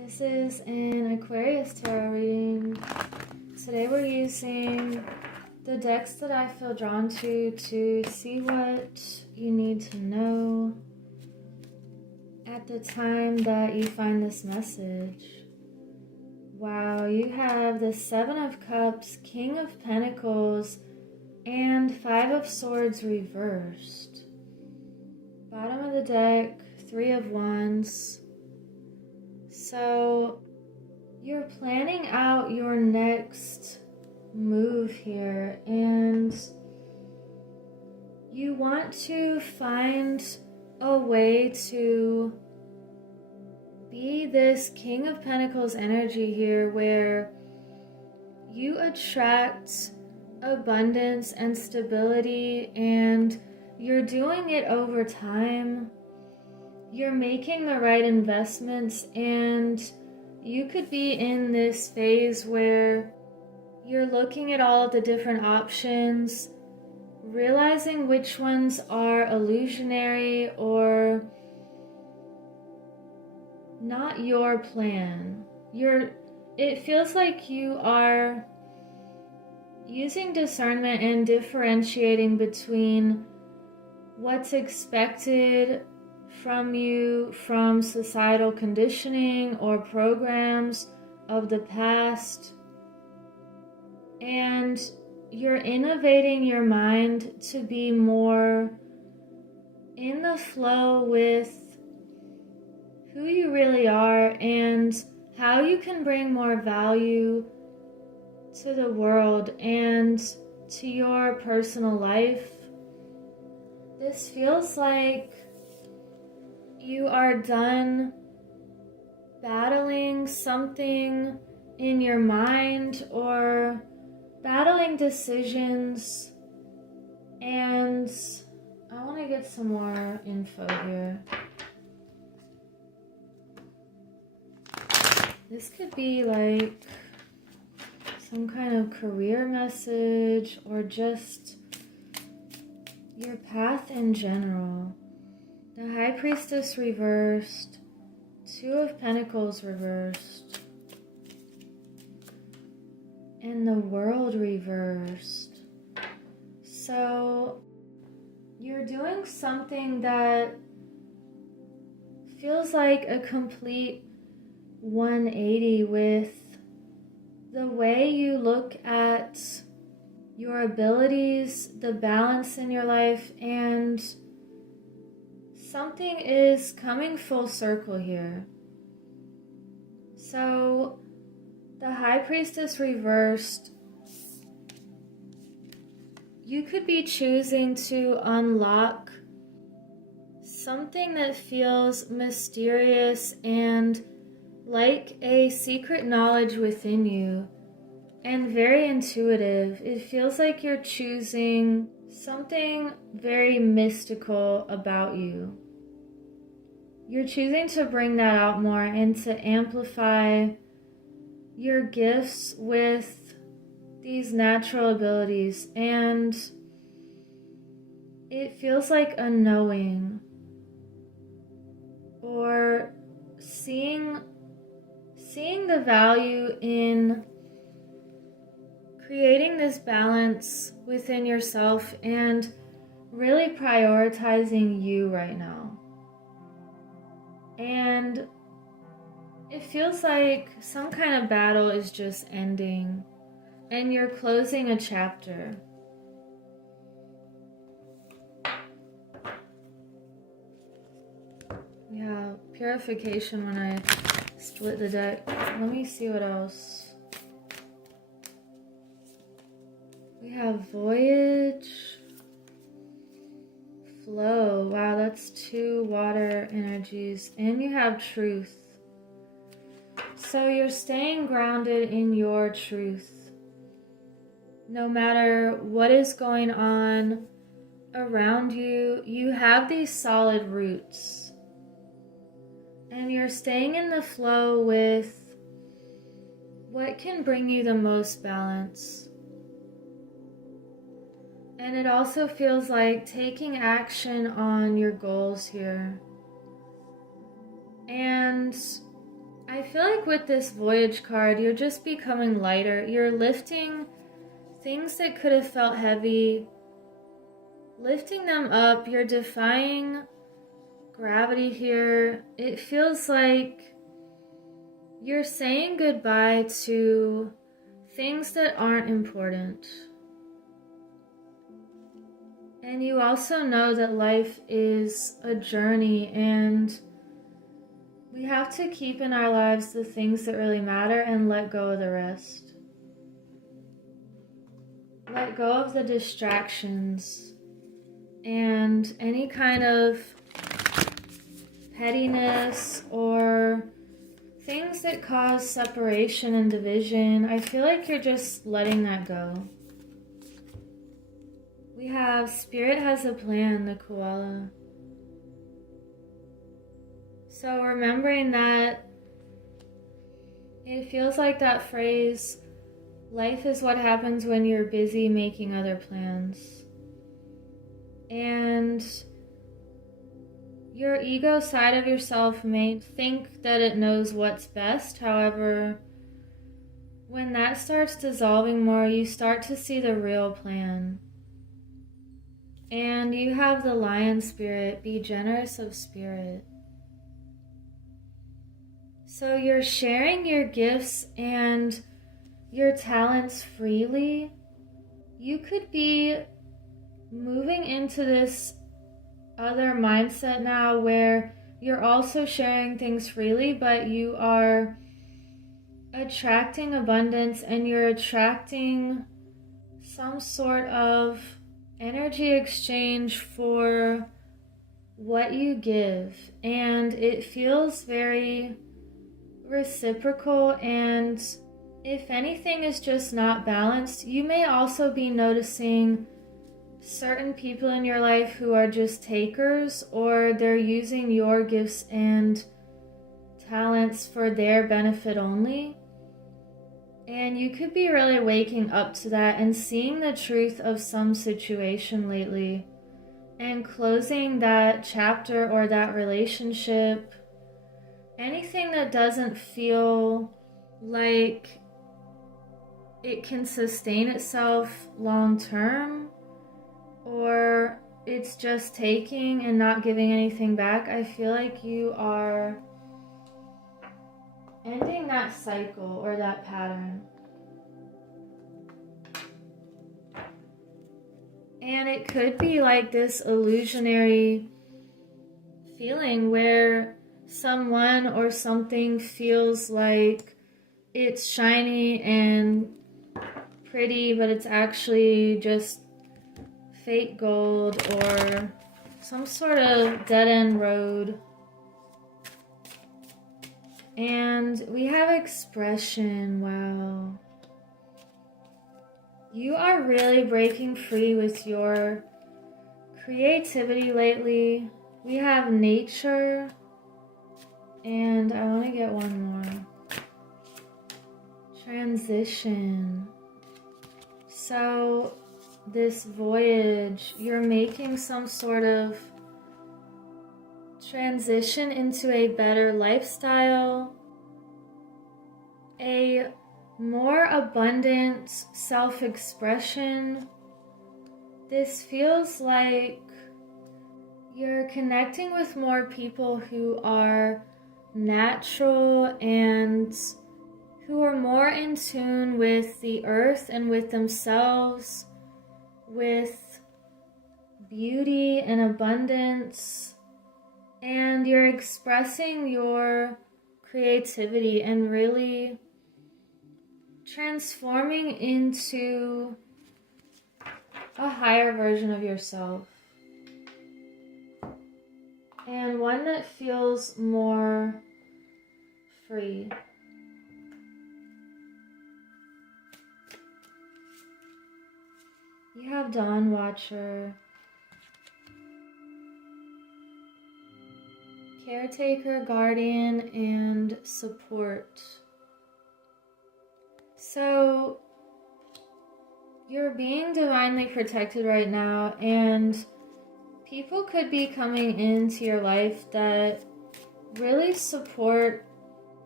This is an Aquarius tarot reading. Today we're using the decks that I feel drawn to see what you need to know at the time that you find this message. Wow, you have the Seven of Cups, King of Pentacles, and Five of Swords reversed. Bottom of the deck, Three of Wands. So you're planning out your next move here, and you want to find a way to be this King of Pentacles energy here where you attract abundance and stability, and you're doing it over time. You're making the right investments, and you could be in this phase where you're looking at all of the different options, realizing which ones are illusionary or not your plan. It feels like you are using discernment and differentiating between what's expected from you from societal conditioning or programs of the past, and you're innovating your mind to be more in the flow with who you really are and how you can bring more value to the world and to your personal life. This feels like you are done battling something in your mind or battling decisions, and I want to get some more info here. This could be like some kind of career message or just your path in general. The High Priestess reversed, Two of Pentacles reversed, and the World reversed. So you're doing something that feels like a complete 180 with the way you look at your abilities, the balance in your life, and something is coming full circle here. So the High Priestess reversed, you could be choosing to unlock something that feels mysterious and like a secret knowledge within you and very intuitive. It feels like you're choosing something very mystical about you. You're choosing to bring that out more and to amplify your gifts with these natural abilities, and it feels like a knowing or seeing the value in creating this balance within yourself and really prioritizing you right now. And it feels like some kind of battle is just ending and you're closing a chapter. Yeah, purification when I split the deck. Let me see what else. We have voyage, flow. Wow, that's two water energies. And you have truth. So you're staying grounded in your truth. No matter what is going on around you, you have these solid roots. And you're staying in the flow with what can bring you the most balance. And it also feels like taking action on your goals here. And I feel like with this Voyage card, you're just becoming lighter. You're lifting things that could have felt heavy, lifting them up. You're defying gravity here. It feels like you're saying goodbye to things that aren't important. And you also know that life is a journey, and we have to keep in our lives the things that really matter and let go of the rest. Let go of the distractions and any kind of pettiness or things that cause separation and division. I feel like you're just letting that go. We have Spirit has a plan, the koala. So remembering that, it feels like that phrase, life is what happens when you're busy making other plans. And your ego side of yourself may think that it knows what's best. However, when that starts dissolving more, you start to see the real plan. And you have the lion spirit, be generous of spirit. So you're sharing your gifts and your talents freely. You could be moving into this other mindset now where you're also sharing things freely, but you are attracting abundance and you're attracting some sort of energy exchange for what you give. And it feels very reciprocal, and if anything is just not balanced, you may also be noticing certain people in your life who are just takers, or they're using your gifts and talents for their benefit only. And you could be really waking up to that and seeing the truth of some situation lately and closing that chapter or that relationship. Anything that doesn't feel like it can sustain itself long term, or it's just taking and not giving anything back, I feel like you are ending that cycle or that pattern. And it could be like this illusionary feeling where someone or something feels like it's shiny and pretty, but it's actually just fake gold or some sort of dead-end road. And we have expression. Wow. You are really breaking free with your creativity lately. We have nature. And I want to get one more. Transition. So this voyage, you're making some sort of transition into a better lifestyle, a more abundant self-expression. This feels like you're connecting with more people who are natural and who are more in tune with the earth and with themselves, with beauty and abundance, and you're expressing your creativity and really transforming into a higher version of yourself, and one that feels more free. You have Dawn Watcher, Caretaker, Guardian, and Support. So you're being divinely protected right now, and people could be coming into your life that really support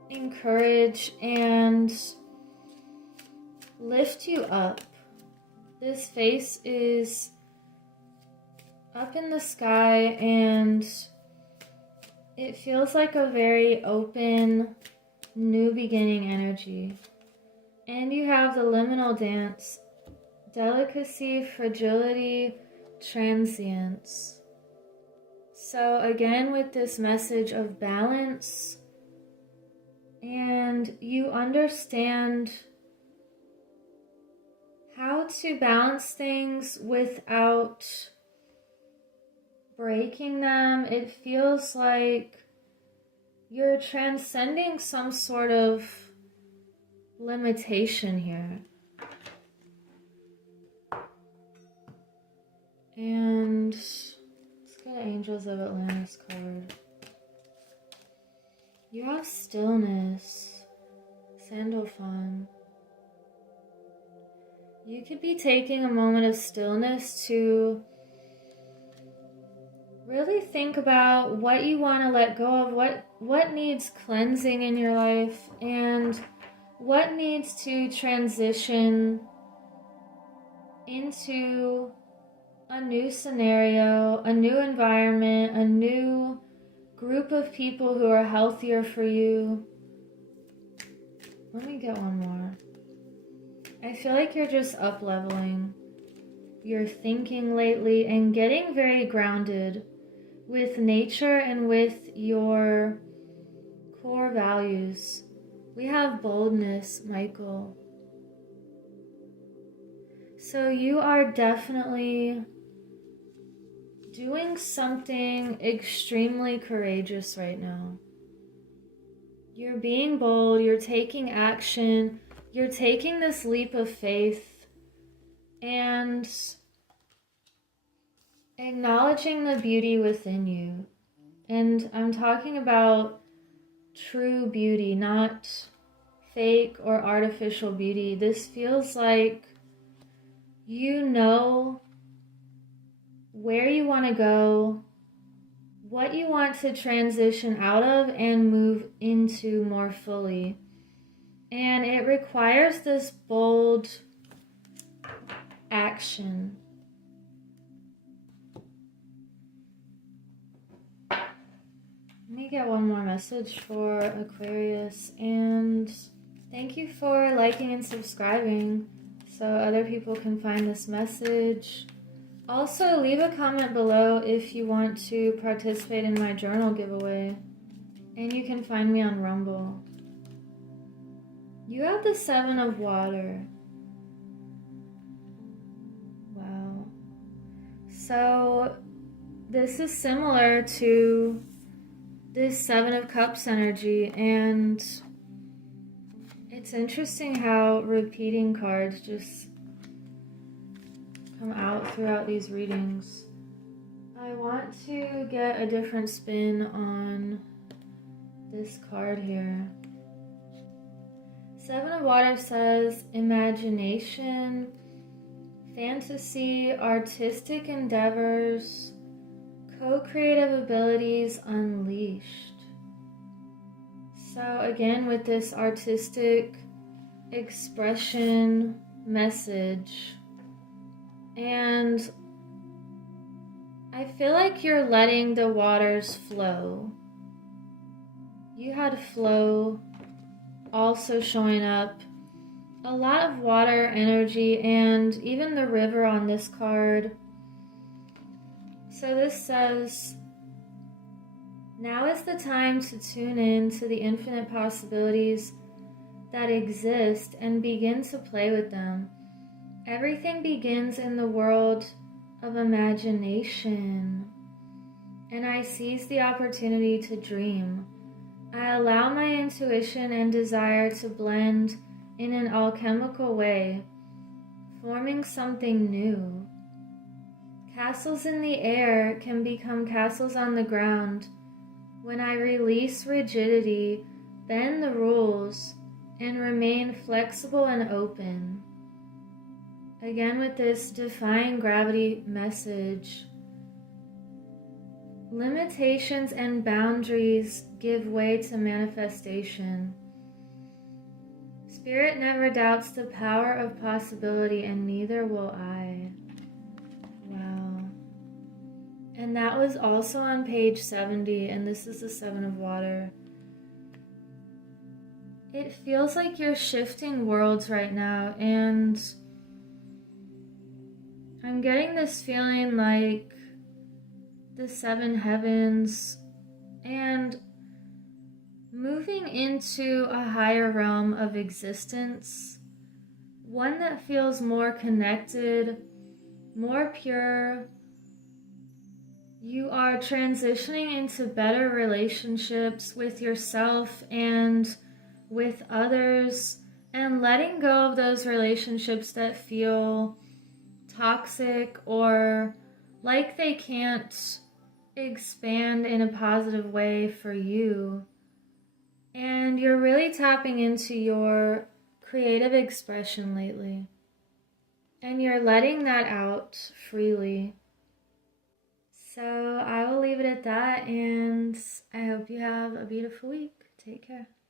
encourage and lift you up. This face is up in the sky and it feels like a very open, new beginning energy. And you have the liminal dance, delicacy, fragility, transience. So again, with this message of balance, and you understand how to balance things without breaking them. It feels like you're transcending some sort of limitation here. And let's get Angels of Atlantis card. You have stillness, Sandalphon. You could be taking a moment of stillness to really think about what you want to let go of, what needs cleansing in your life, and what needs to transition into a new scenario, a new environment, a new group of people who are healthier for you. Let me get one more. I feel like you're just up-leveling your thinking lately and getting very grounded with nature and with your core values. We have boldness, Michael. So you are definitely doing something extremely courageous right now. You're being bold, you're taking action, you're taking this leap of faith and acknowledging the beauty within you. And I'm talking about true beauty, not fake or artificial beauty. This feels like you know where you want to go, what you want to transition out of and move into more fully. And it requires this bold action. Let me get one more message for Aquarius, and thank you for liking and subscribing so other people can find this message. Also, leave a comment below if you want to participate in my journal giveaway, and you can find me on Rumble. You have the Seven of Water. Wow. So this is similar to this Seven of Cups energy, and it's interesting how repeating cards just come out throughout these readings. I want to get a different spin on this card here. Seven of Water says imagination, fantasy, artistic endeavors, co-creative abilities unleashed. So again, with this artistic expression message, and I feel like you're letting the waters flow. You had flow also showing up. A lot of water energy and even the river on this card. So this says, now is the time to tune in to the infinite possibilities that exist and begin to play with them. Everything begins in the world of imagination, and I seize the opportunity to dream. I allow my intuition and desire to blend in an alchemical way, forming something new. Castles in the air can become castles on the ground when I release rigidity, bend the rules, and remain flexible and open. Again, with this defying gravity message, Limitations and boundaries give way to manifestation. Spirit never doubts the power of possibility, and neither will I. Wow. And that was also on page 70, and this is the Seven of Water. It feels like you're shifting worlds right now, and I'm getting this feeling like the seven heavens and moving into a higher realm of existence, one that feels more connected, more pure. You are transitioning into better relationships with yourself and with others, and letting go of those relationships that feel toxic or like they can't expand in a positive way for you. And you're really tapping into your creative expression lately, and you're letting that out freely. So I will leave it at that, and I hope you have a beautiful week. Take care.